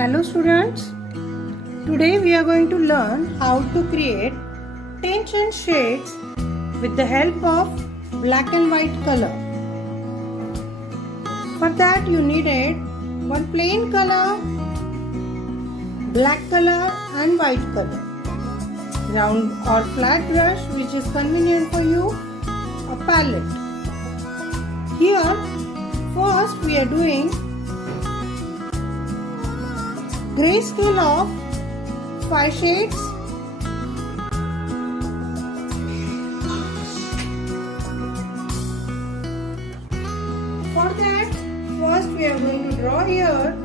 Hello students, today we are going to learn how to create tints and shades with the help of black and white color. For that you needed one plain color, black color and white color, round or flat brush which is convenient for you, a palette. Here first we are doing grayscale of 5 shades. For that, first we are going to draw here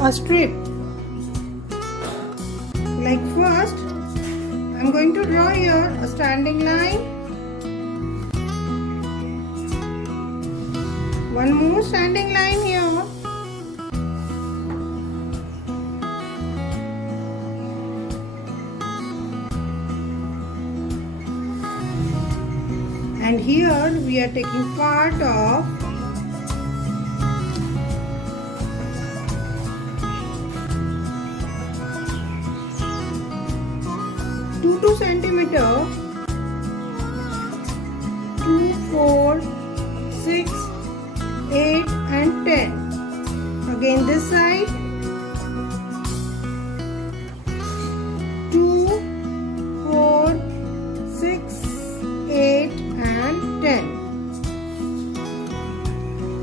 a strip. Like first, I am going to draw here a standing line. One more standing line here. And here we are taking part of two centimeter, 2, 4, 6, 8 and 10. Again this side, 2, 4, 6, 8 and 10.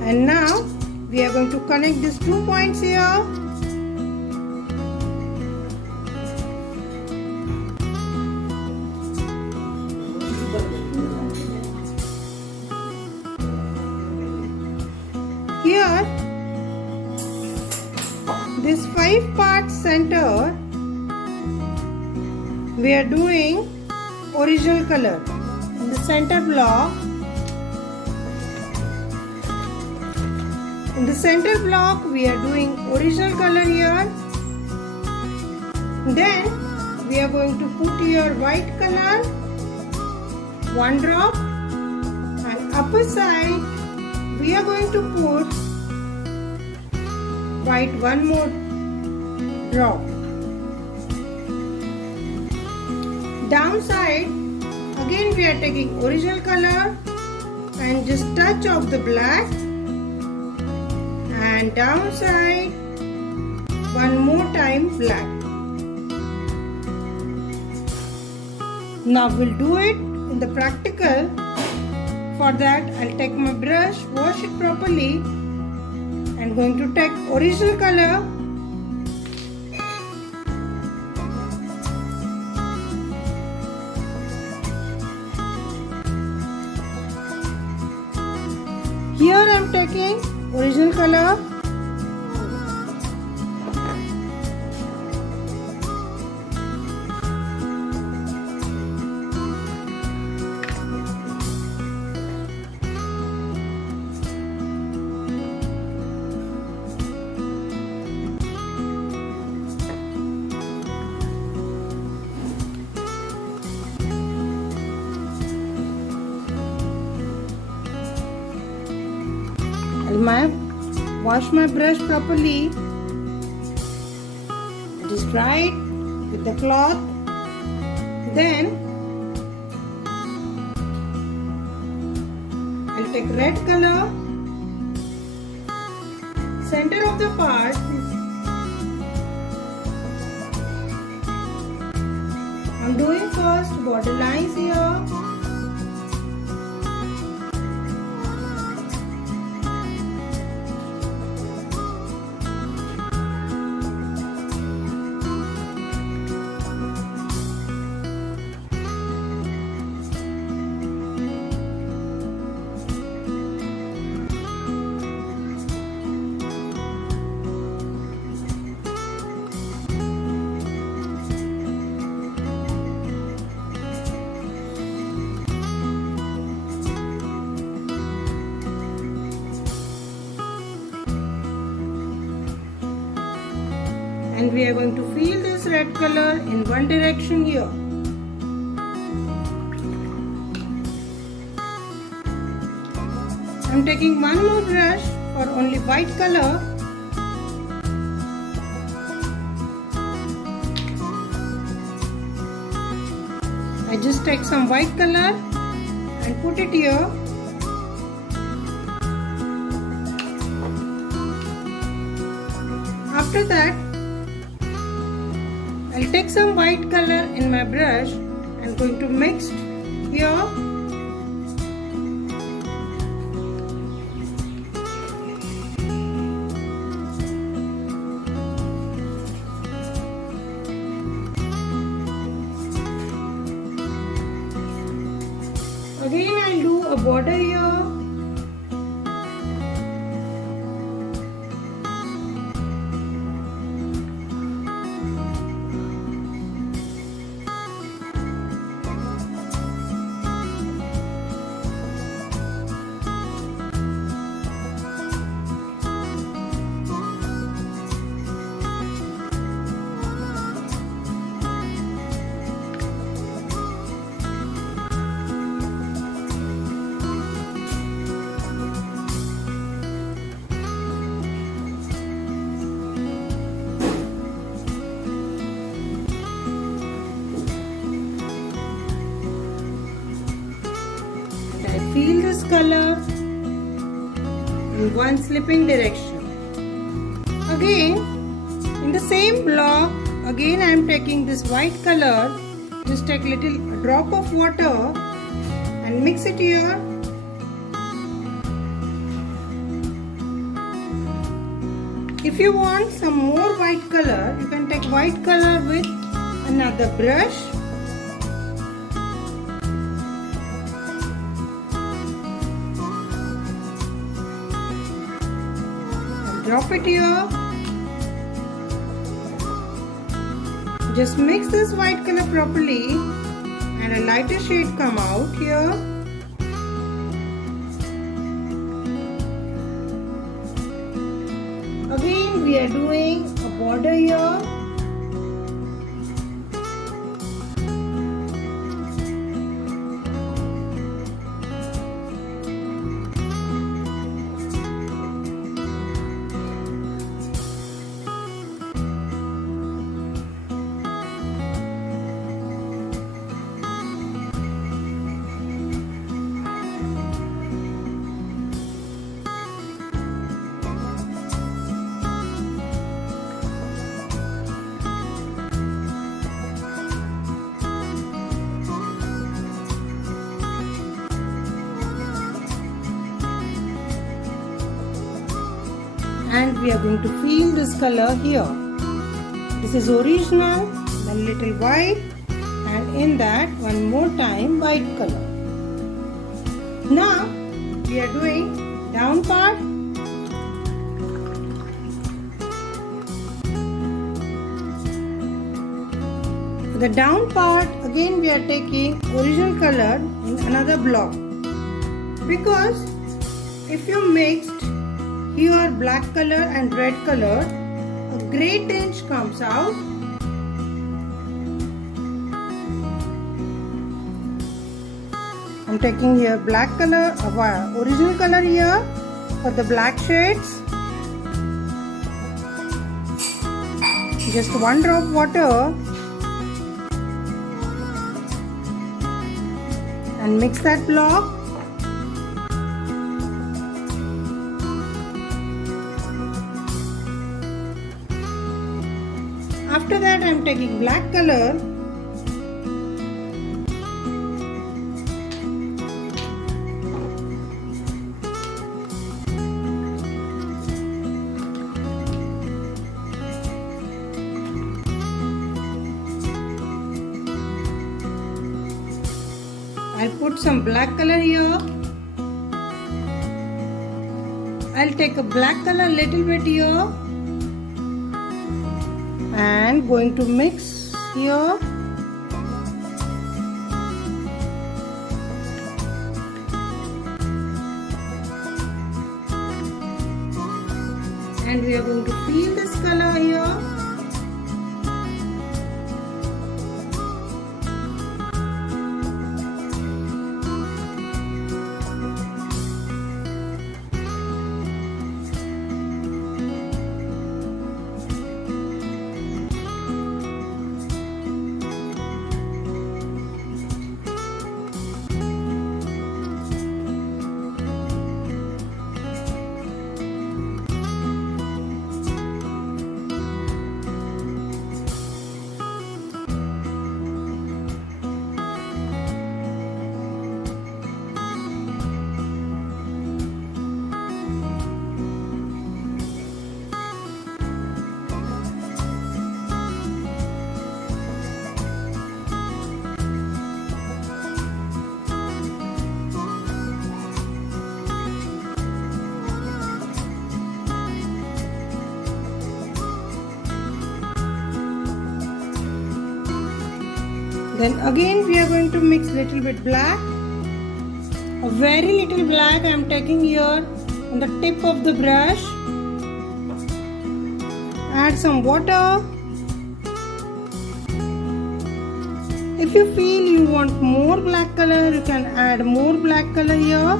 And now we are going to connect these 2 points here. Here, this 5-part center, we are doing original color. In the center block, we are doing original color here. Then we are going to put here white color, 1 drop, and upper side we are going to put white 1 more drop. Downside, again we are taking original color and just touch of the black, and downside 1 more time black. Now we'll do it in the practical. For that, I'll take my brush, wash it properly, and going to take original color. Here I am taking original color. Wash my brush properly. Just dry it with the cloth. Then I'll take red color. Center of the part. I'm doing first border lines here. And we are going to fill this red color in one direction here. I'm taking one more brush for only white color. I just take some white color and put it here. After that, I'll take some white color in my brush and going to mix here. Again, I'll do a border here. Feel this color in one slipping direction. Again, in the same block, again I am taking this white color. Just take little drop of water and mix it here. If you want some more white color, you can take white color with another brush. Drop it here. Just mix this white color properly and a lighter shade come out here. Again we are doing a border here. And we are going to feel this color here. This is original, a little white, and in that one more time white color. Now we are doing down part. For the down part, again we are taking original color in another block, because if you mixed here black color and red color, a grey tinge comes out. I'm taking here black color, original color here for the black shades. Just one drop water and mix that block. After that, I am taking black color I'll put some black color here. I'll take a black color little bit here and going to mix here. And we are going to feel this color here. Then again we are going to mix little bit black. A very little black I am taking here on the tip of the brush. Add some water. If you feel you want more black color, you can add more black color here.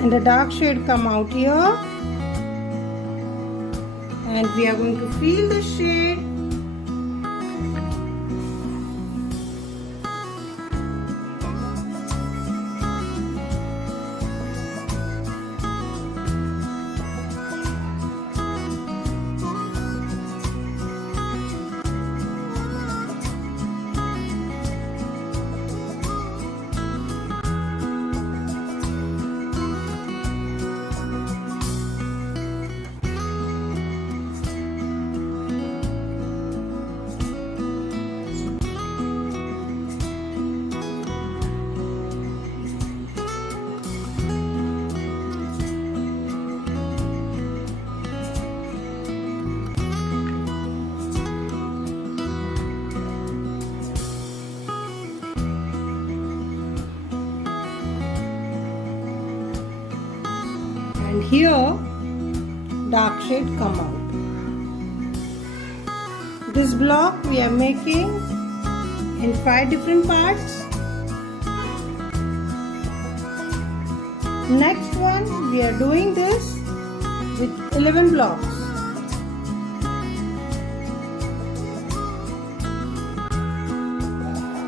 And the dark shade come out here. And we are going to fill the shade. And here dark shade come out. This block we are making in 5 different parts. Next one we are doing this with 11 blocks.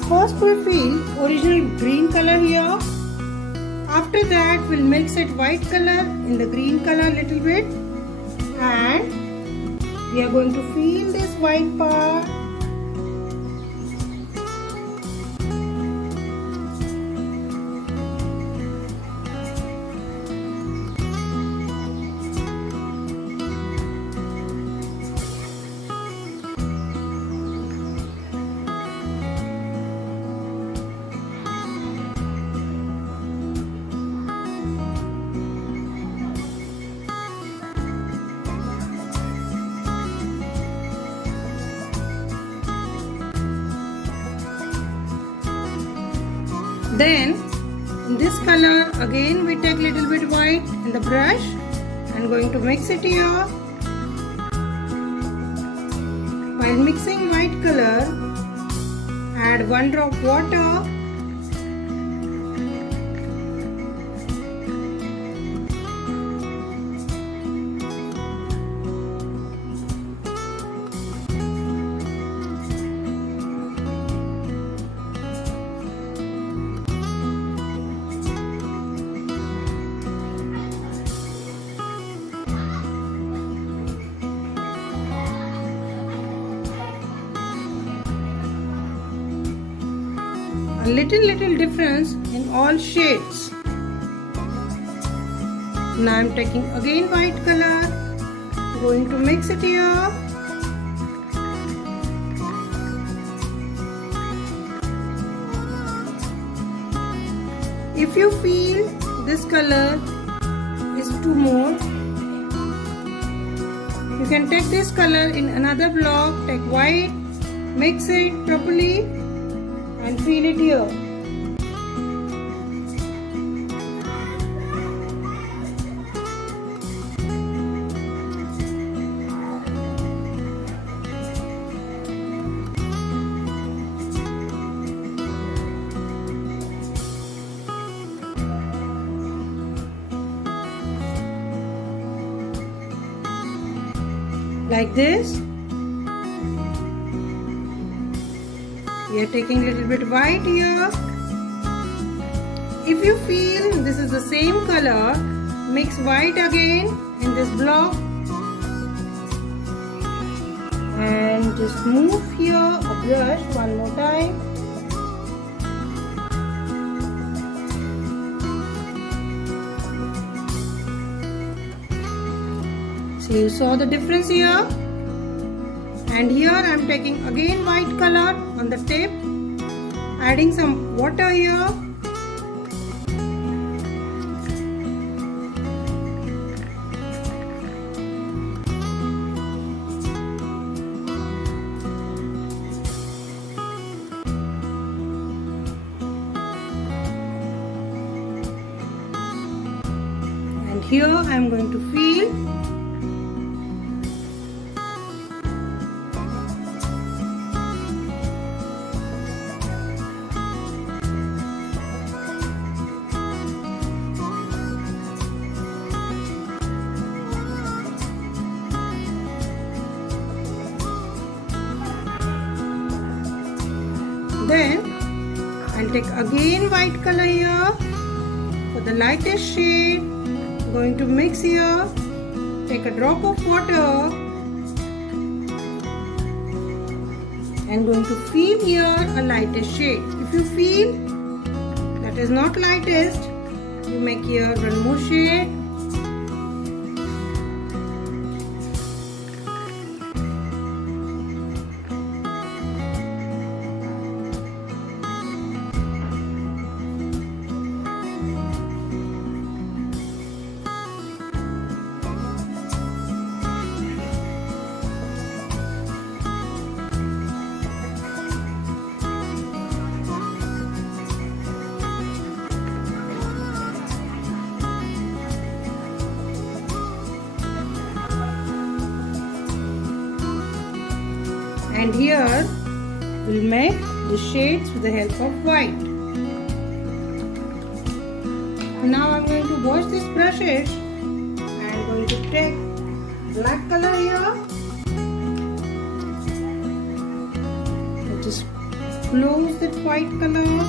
First we fill original green color here. After that we'll mix it white color in the green color little bit, and we are going to fill this white part. Then in this color again we take little bit white in the brush and going to mix it here. While mixing white color, add 1 drop water. A little difference in all shades. Now I am taking again white color, going to mix it here. If you feel this color is too more, you can take this color in another block, take white, mix it properly and fill it here. Like this. We are taking a little bit white here. If you feel this is the same color, mix white again in this block and just move here a brush one more time. So you saw the difference here. And here I am taking again white color on the tip, adding some water here. here I am going to fill. Then I'll take again white color here for the lightest shade. I'm going to mix here. Take a drop of water and going to fill here a lightest shade. If you feel that is not lightest, you make here one more shade. And here we'll make the shades with the help of white. Now I'm going to wash these brushes. I'm going to take black color here. I'll just close that white color.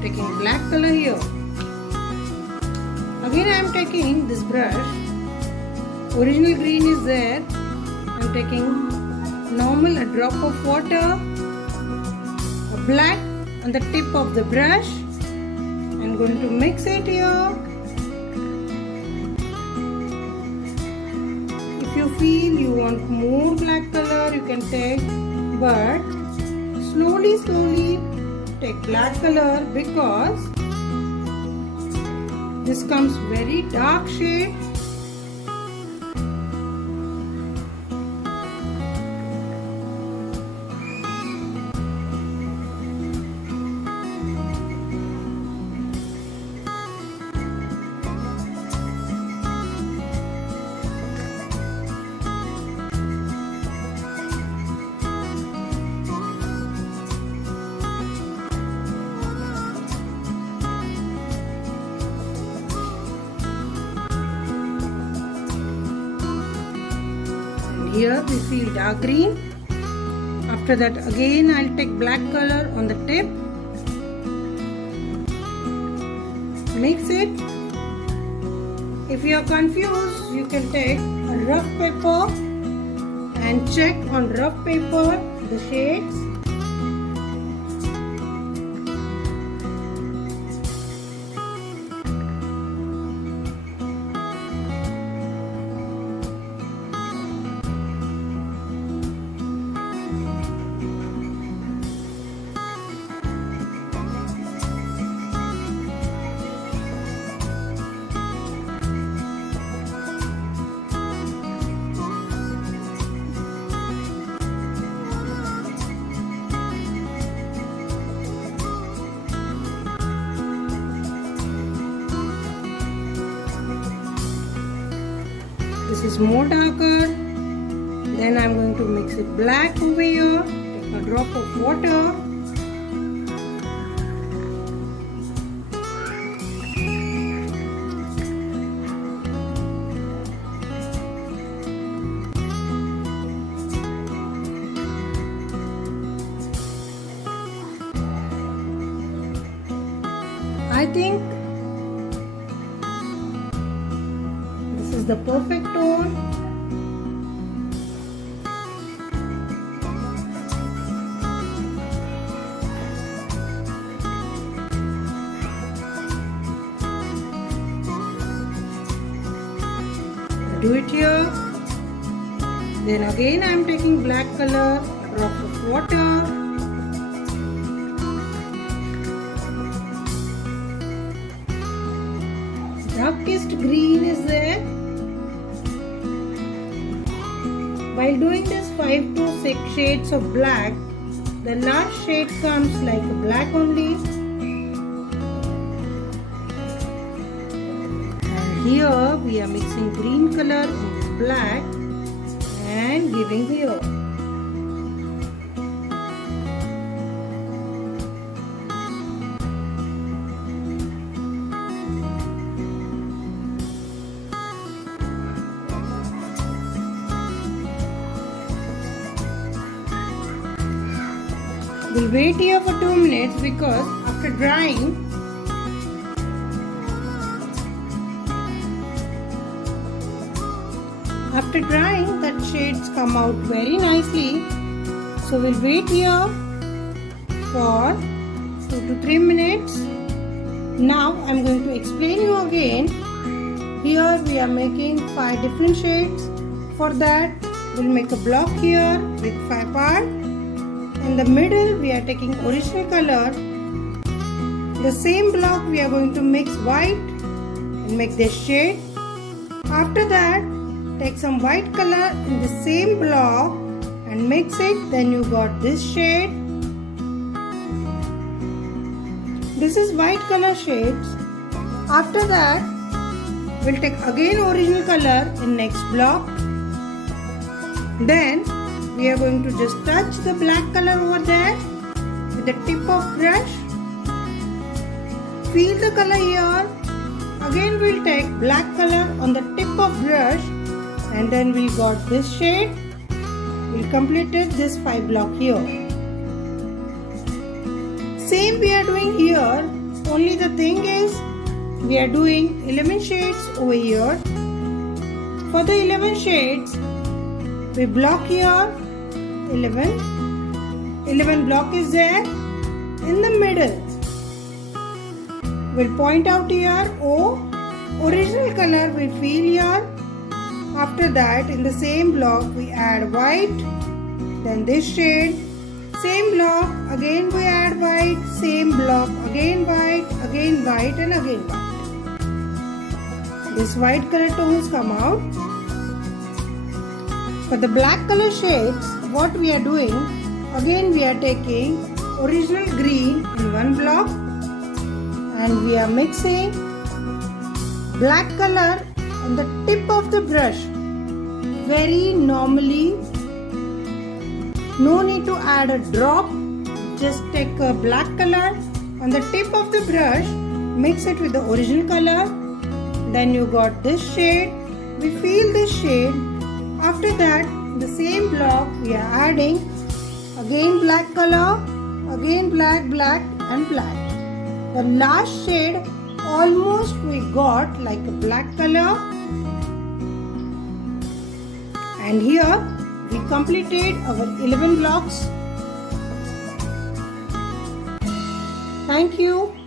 Taking black color here. Again I am taking this brush. Original green is there. I am taking normal, a drop of water, a black on the tip of the brush. I am going to mix it here. If you feel you want more black color, you can take, but slowly take black color because this comes very dark shade. Here we feel dark green. After that again I'll take black color on the tip. Mix it. If you are confused, you can take a rough paper and check on rough paper the shades. This is more darker. Then I'm going to mix it black over here. Take a drop of water. I think this is the perfect tone. Do it here. Then again I am taking black color, water. Darkest green is there. While doing this 5 to 6 shades of black, the last shade comes like a black only. And here we are mixing green color with black and giving here. We'll wait here for 2 minutes because after drying, that shades come out very nicely. So we'll wait here for 2 to 3 minutes. Now I'm going to explain you again. Here we are making 5 different shades. For that we'll make a block here with 5 parts. In the middle we are taking original color. The same block we are going to mix white and make this shade. After that take some white color in the same block and mix it. Then you got this shade. This is white color shades. After that we'll take again original color in next block. Then we are going to just touch the black color over there with the tip of brush. Feel the color here. Again we'll take black color on the tip of brush and then we got this shade. We'll completed this 5 block here. Same we are doing here, only the thing is we are doing 11 shades over here. For the 11 shades we block here 11 block is there. In the middle we'll point out here O. Original color we feel here. After that in the same block we add white. Then this shade. Same block again we add white. Same block again white and again white. This white color tones come out. For the black color shades, what we are doing, again we are taking original green in one block and we are mixing black color on the tip of the brush. Very normally, no need to add a drop. Just take a black color on the tip of the brush, mix it with the original color. Then you got this shade. We feel this shade. After that, the same block we are adding again black color, again black and black. The last shade almost we got like a black color. And here we completed our 11 blocks. Thank you.